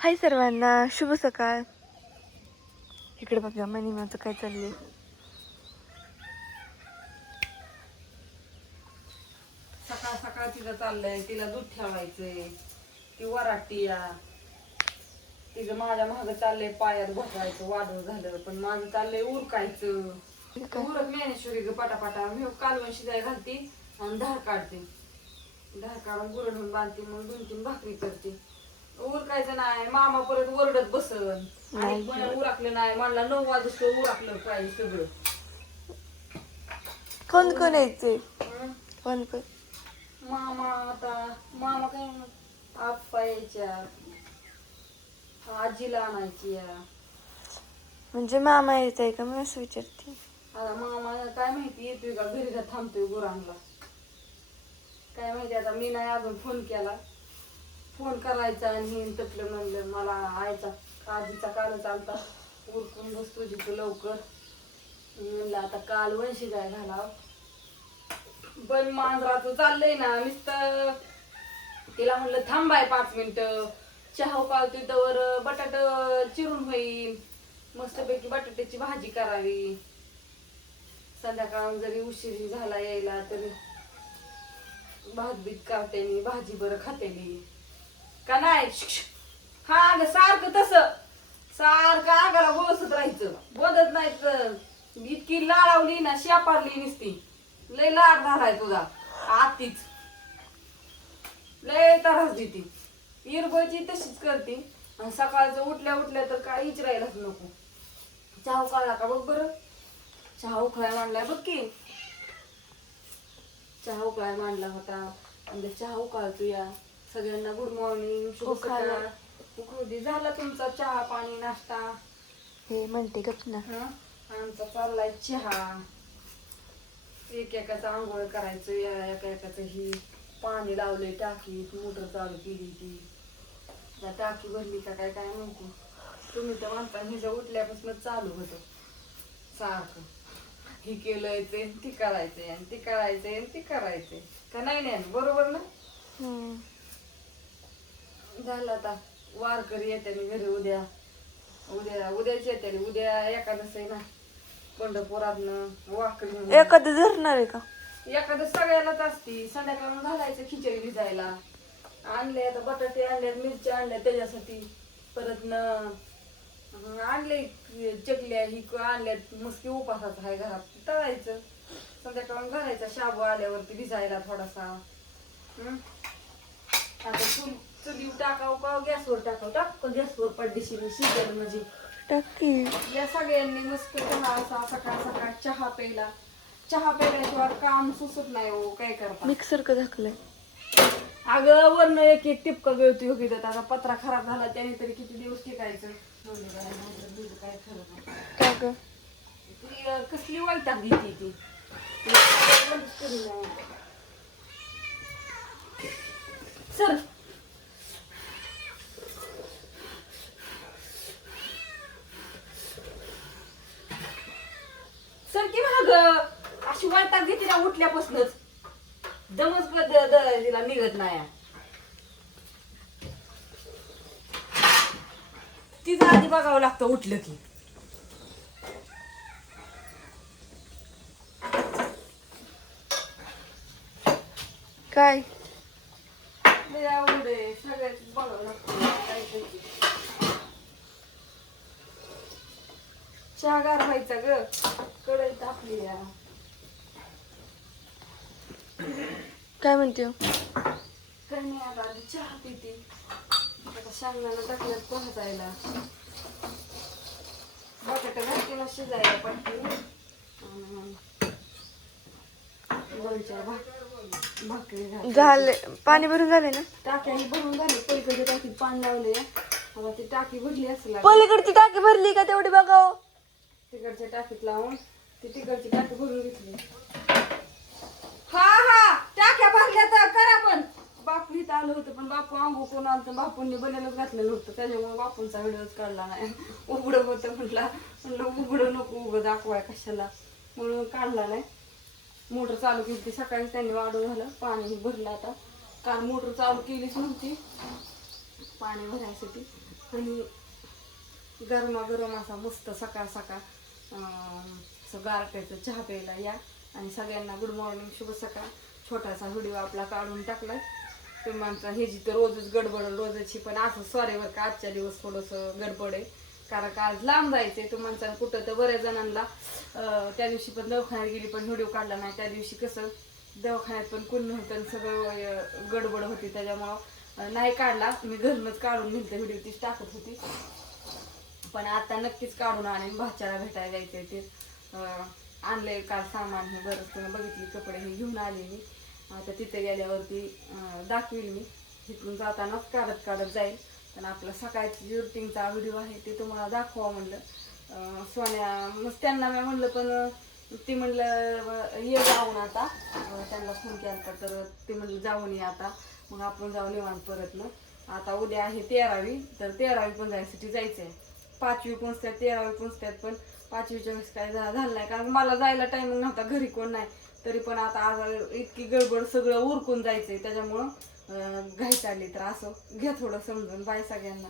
हाय सर्वांना, शुभ सकाळ. इकडे बघा मनीमाचं काय चाललंय. सकाळ सकाळ तिला चाललंय, तिला दूध ठेवायचंय, ती वराटी या तिचं माझ्या मागं चाललंय पायात घोटायचं वाढून झालं, पण माझं चाललंय उरकायचं. उरक ज्ञानेश्वरी ग पटापटा मी कालवण शिजाय घालते आणि धार काढते. धार काढून गुरडून बांधते, मग 2-3 भाकरी करते. उरकायचं नाही, मामा परत ओरडत बसन आणि पण उरकलं नाही म्हणला 9 वाजता उरकलं काय सगळं. कोण कोण यायचे? कोण कोण? मामा आता मामा काय आप्पा यायच्या, आजीला आणायची या. म्हणजे मामा यायचा आहे का? मी असं विचारते. आता मामा काय माहिती येतोय का घरी का थांबतोय गुरांना काय माहिती. आता मी नाही अजून फोन केला, फोन करायचा आणि हे तपलं म्हणलं मला आईचा आजीचा कालच आलता उरकून बस तुझी तू लवकर म्हणलं आता काल वंशी जाय घालाव. पण मांजराचं चाललंय ना नुसतं. तिला म्हणलं थांबाय 5 मिनिटं चहा उकाळतोय तवर बटाट चिरून होईल, मस्तपैकी बटाट्याची भाजी करावी. संध्याकाळ जरी उशीर झाला यायला तरी भात बीत करते मी, भाजी बरं खातेली का नाही. हा अगं सारखं तसं सारखं आगाला बोलत राहायचं, बोलत नाही तर इतकी लाळावली ना शापारली नुसती. लय लाड झालाय तुझा आतीच, लय त्रास देते. इरबळची तशीच करते आणि सकाळचं उठल्या उठल्या तर काही राहिलाच नको. चहा उकळला का बघ बरं, चहा उकळाय मांडलाय बघ की, चहा उकळाय मांडला होता म्हणजे चहा उकळतो या. सगळ्यांना गुड मॉर्निंग, शुभ सकाळ. उकळू झाला तुमचा चहा पाणी नाश्ता. हे म्हणते गप ना. आमचा चाललाय चहा. एकेकाचं आंघोळ करायचं या, एकेकाचं ही पाणी लावलंय टाकीत, मोटर चालू केली ती. त्या टाकी भरली का काय काय नको. तुम्ही तर म्हणता हिच्या उठल्यापासून चालू होतं सारखं ही केलंय ते ती करायचंय आणि ती करायचंय आणि ती करायचंय का नाही नाही बरोबर ना. झालं आता वारकरी येते घरी उद्या उद्याच येते. उद्या एकादश आहे ना, पंढरपुरातनं वाकडी एखादं धरणार आहे का? एखादं सगळ्यालाच असती. संध्याकाळून घालायचं खिचडी भिजायला. आणले आता बटाटे आणले, मिरच्या आणल्या त्याच्यासाठी, परत न आणले चकल्या ही आणल्यात. मस्ती उपासाचं आहे घरात तळायचं, संध्याकाळून घालायचा शाबू आल्यावरती भिजायला थोडासा. आता चुलीवर टाकाव का गॅसवर टाक गॅसवर पडदेशी शिजेल म्हणजे टाकी. या सगळ्यांनी मस्त चहा असा सकाळ सकाळ चहा प्यायल्याशिवाय काम सुचत नाही हो. काय करता? मिक्सर का झाकलंय? अगं वरनं एक एक टिपका गळतोय हो. आता पत्रा खराब झाला त्याने तरी किती दिवस टिकायचं. काय खरं काय ग? कसली वैताग घेते ती. सर सर की महाग अशी वैताग घेते ना उठल्यापासूनच दमच तिला निघत नाही. तिचं आधी बघावं लागतं उठलं की. काय आवड आहे सगळ्याच बघावं लागतं. चहा गार व्हायचा ग, कढई तापली या. काय म्हणते? काय नाही आता आधी चहा पिते. आता शेंगदाणा टाकल्यात पोहायला, बटाटा घालते ना शिजायला पटकन. भाकरी झाले, पाणी भरून झाले ना. टाक्याही भरून झाले, पलीकडच्या टाकीत पाणी लावले. आता ती टाकी भरली असेल. पलीकडची टाकी भरली का तेवढी बघाव. तिकडच्या टाकीत लावून ती तिकडची टाकी भरून घेतली. हा टाक्या भरल्या तर करा. पण बापू इथं आलं होतं, पण बापू आंघोळ कोण आलं बापूंनी बनेलच घातलेलं होतं, त्याच्यामुळे बापूंचा व्हिडिओच काढला नाही. उघडं होतं म्हणलं उघडं नको उघड दाखवाय कशाला, म्हणून काढला नाही. मोटर चालू केली ती सकाळी त्यांनी वाढव झालं, पाणी भरलं. आता काल मोटर चालू केलीच नव्हती पाणी भरायसाठी, तुम्ही गरमागरम असा मस्त सकाळ सकाळ असं गार प्यायचं चहा प्यायला या. आणि सगळ्यांना गुड मॉर्निंग, शुभ सकाळ. छोटासा व्हिडिओ आपला काढून टाकलाय. तुम्ही म्हणता हे जी तर रोजच गडबड रोजची, पण असं सॉरी बरं का आजच्या दिवस थोडंसं गडबड आहे. कारण का आज लांब जायचंय. तुम्ही म्हणता कुठं तर बऱ्याच जणांना त्या दिवशी पण दवाखान्यात गेली पण व्हिडिओ काढला नाही. त्या दिवशी कसं दवाखान्यात पण कोण नव्हतं, सगळं गडबड होती, त्याच्यामुळं नाही काढला. मी घरूनच काढून नेलते व्हिडिओ, तीच टाकत होती. पण आता नक्कीच काढून आणेन. भाच्याला भेटायला जायचंय ते आणलंय काल सामान हे बरंच तुम्ही बघितली, कपडे हे घेऊन आले मी. आता तिथे गेल्यावरती दाखवील मी. इथून जातानाच काढत काढत जाईल. पण आपला सकाळची जी रुटीनचा व्हिडिओ आहे ते तुम्हाला दाखवा म्हणलं. सोन्या मग त्यांना मी म्हणलं, पण ती म्हणलं ये जाऊन आता. त्यांना फोन केला तर ते म्हणलं जाऊन ये आता, मग आपण जाऊन निवांत परत. मग आता उद्या आहे 13वी, तर 13वी पण जायसाठी जायचं आहे. 5वी पोचतात, 13वी पोचतात, पण 5वीच्या वेळेस काय झालं नाही, कारण मला जायला टायमिंग नव्हता, घरी कोण नाही. तरी पण आता आज इतकी गडबड, सगळं उरकून जायचंय, त्याच्यामुळं घाई चालली. तर असं घ्या थोडं समजून. बाय सगळ्यांना.